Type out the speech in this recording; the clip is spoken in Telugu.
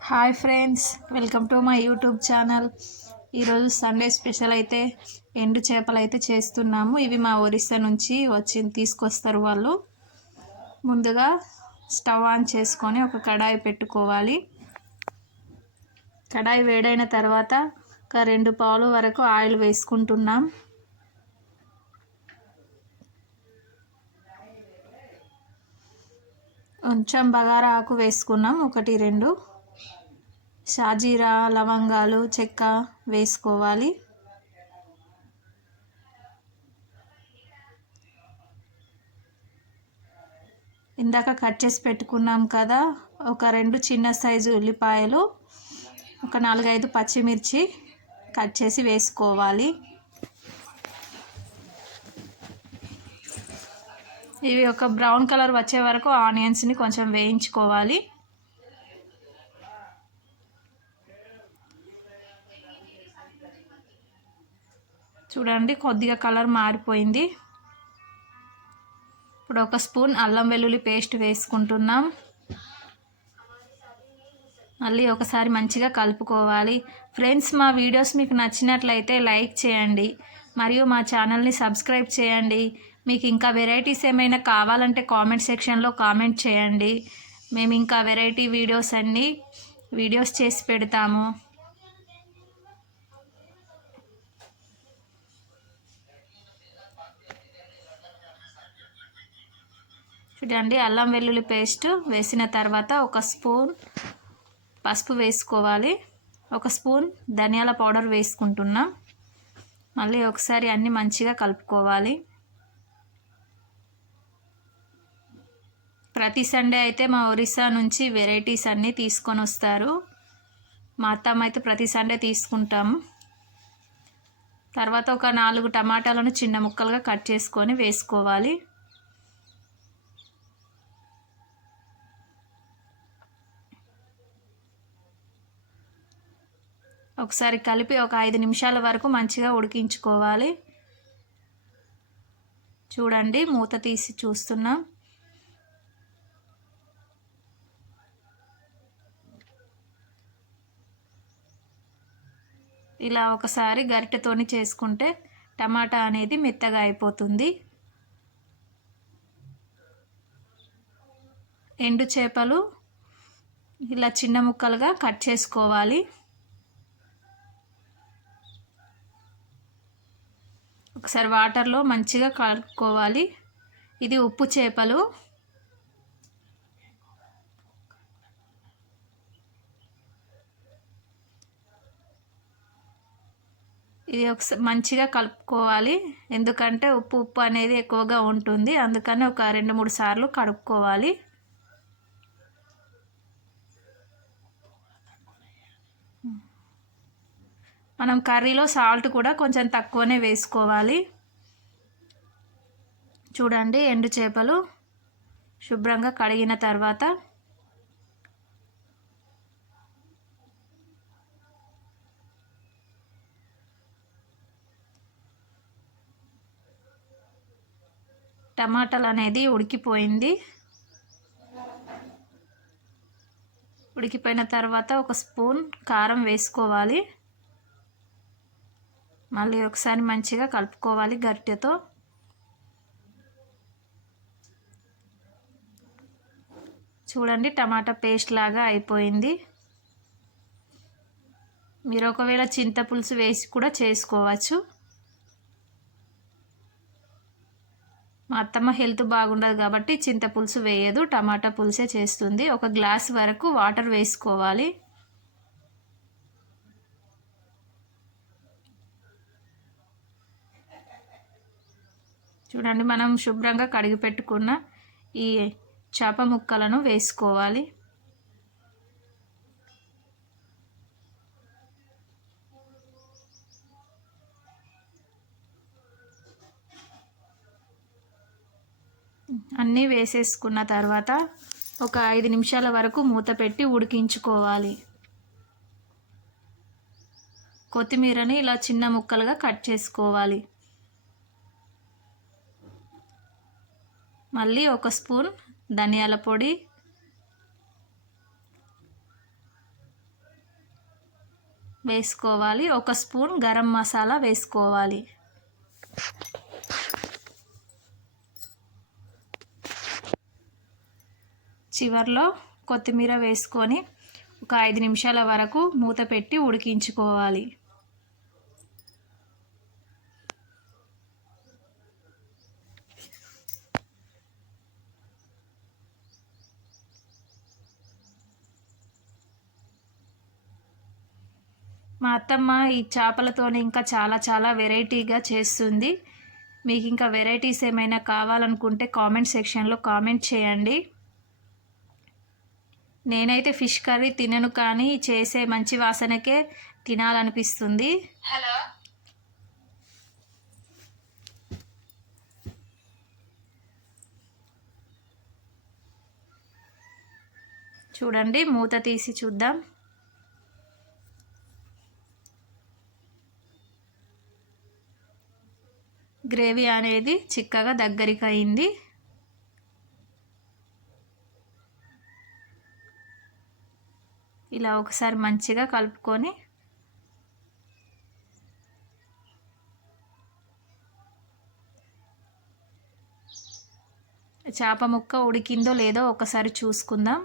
Hi friends, welcome to my YouTube channel. ఈరోజు సండే స్పెషల్ అయితే ఎండు చేపలు అయితే చేస్తున్నాము. ఇవి మా ఒరిస్సా నుంచి తీసుకొస్తారు వాళ్ళు. ముందుగా స్టవ్ ఆన్ చేసుకొని ఒక కడాయి పెట్టుకోవాలి. కడాయి వేడైన తర్వాత ఒక 2 పావులు వరకు ఆయిల్ వేసుకుంటున్నాం. కొంచెం బగారా ఆకు వేసుకున్నాం, 1-2. షాజీరా, లవంగాలు, చెక్క వేసుకోవాలి. ఇందాక కట్ చేసి పెట్టుకున్నాం కదా, ఒక 2 చిన్న సైజు ఉల్లిపాయలు, ఒక 4-5 పచ్చిమిర్చి కట్ చేసి వేసుకోవాలి. ఇవి ఒక బ్రౌన్ కలర్ వచ్చే వరకు ఆనియన్స్ని కొంచెం వేయించుకోవాలి. చూడండి, కొద్దిగా కలర్ మారిపోయింది. ఇప్పుడు ఒక స్పూన్ అల్లం వెల్లుల్లి పేస్ట్ వేసుకుంటున్నాం. మళ్ళీ ఒకసారి మంచిగా కలుపుకోవాలి. ఫ్రెండ్స్, మా వీడియోస్ మీకు నచ్చినట్లయితే లైక్ చేయండి, మరియు మా ఛానల్ని సబ్స్క్రైబ్ చేయండి. మీకు ఇంకా వెరైటీస్ ఏమైనా కావాలంటే కామెంట్ సెక్షన్లో కామెంట్ చేయండి. మేము ఇంకా వెరైటీ వీడియోస్ చేసి పెడతాము. చూడండి, అల్లం వెల్లుల్లి పేస్ట్ వేసిన తర్వాత ఒక స్పూన్ పసుపు వేసుకోవాలి. ఒక స్పూన్ ధనియాల పౌడర్ వేసుకుంటున్నాం. మళ్ళీ ఒకసారి అన్నీ మంచిగా కలుపుకోవాలి. ప్రతి సండే అయితే మా ఒరిస్సా నుంచి వెరైటీస్ అన్నీ తీసుకొని వస్తారు. మా అత్తమ్మ అయితే ప్రతి సండే తీసుకుంటాము. తర్వాత ఒక 4 టమాటాలను చిన్న ముక్కలుగా కట్ చేసుకొని వేసుకోవాలి. ఒకసారి కలిపి ఒక 5 నిమిషాల వరకు మంచిగా ఉడికించుకోవాలి. చూడండి, మూత తీసి చూస్తున్నాం. ఇలా ఒకసారి గరిటెతోని చేసుకుంటే టమాటా అనేది మెత్తగా అయిపోతుంది. ఎండు చేపలు ఇలా చిన్న ముక్కలుగా కట్ చేసుకోవాలి. ఒకసారి వాటర్లో మంచిగా కలుపుకోవాలి. ఇది ఉప్పు చేపలు. ఇది ఒకసారి మంచిగా కలుపుకోవాలి, ఎందుకంటే ఉప్పు అనేది ఎక్కువగా ఉంటుంది. అందుకని ఒక 2-3 సార్లు కడుక్కోవాలి. మనం కర్రీలో సాల్ట్ కూడా కొంచెం తక్కువనే వేసుకోవాలి. చూడండి, ఎండు చేపలు శుభ్రంగా కడిగిన తర్వాత టమాటాలు అనేది ఉడికిపోయింది. ఉడికిపోయిన తర్వాత ఒక స్పూన్ కారం వేసుకోవాలి. మళ్ళీ ఒకసారి మంచిగా కలుపుకోవాలి గరిటెతో. చూడండి, టమాటా పేస్ట్ లాగా అయిపోయింది. మీరు ఒకవేళ చింతపులుసు వేసి కూడా చేసుకోవచ్చు. మా అత్తమ్మ హెల్త్ బాగుండదు కాబట్టి చింతపులుసు వేయదు, టమాటా పులుసే చేస్తుంది. ఒక గ్లాస్ వరకు వాటర్ వేసుకోవాలి. చూడండి, మనం శుభ్రంగా కడిగి పెట్టుకున్న ఈ చేప ముక్కలను వేసుకోవాలి. అన్నీ వేసేసుకున్న తర్వాత ఒక 5 నిమిషాల వరకు మూత పెట్టి ఉడికించుకోవాలి. కొత్తిమీరని ఇలా చిన్న ముక్కలుగా కట్ చేసుకోవాలి. మళ్ళీ ఒక స్పూన్ ధనియాల పొడి, వేసుకోవాలి. 1 స్పూన్ గరం మసాలా వేసుకోవాలి. చివర్లో కొత్తిమీర వేసుకొని ఒక 5 నిమిషాల వరకు మూత పెట్టి ఉడికించుకోవాలి. మా అత్తమ్మ ఈ చేపలతోని ఇంకా చాలా వెరైటీగా చేస్తుంది. మీకు ఇంకా వెరైటీస్ ఏమైనా కావాలనుకుంటే కామెంట్ సెక్షన్లో కామెంట్ చేయండి. నేనైతే ఫిష్ కర్రీ తినను, కానీ చేసే మంచి వాసనకే తినాలనిపిస్తుంది. చూడండి, మూత తీసి చూద్దాం. గ్రేవీ అనేది చిక్కగా దగ్గరికి అయింది. ఇలా ఒకసారి మంచిగా కలుపుకొని చేప ముక్క ఉడికిందో లేదో ఒకసారి చూసుకుందాం.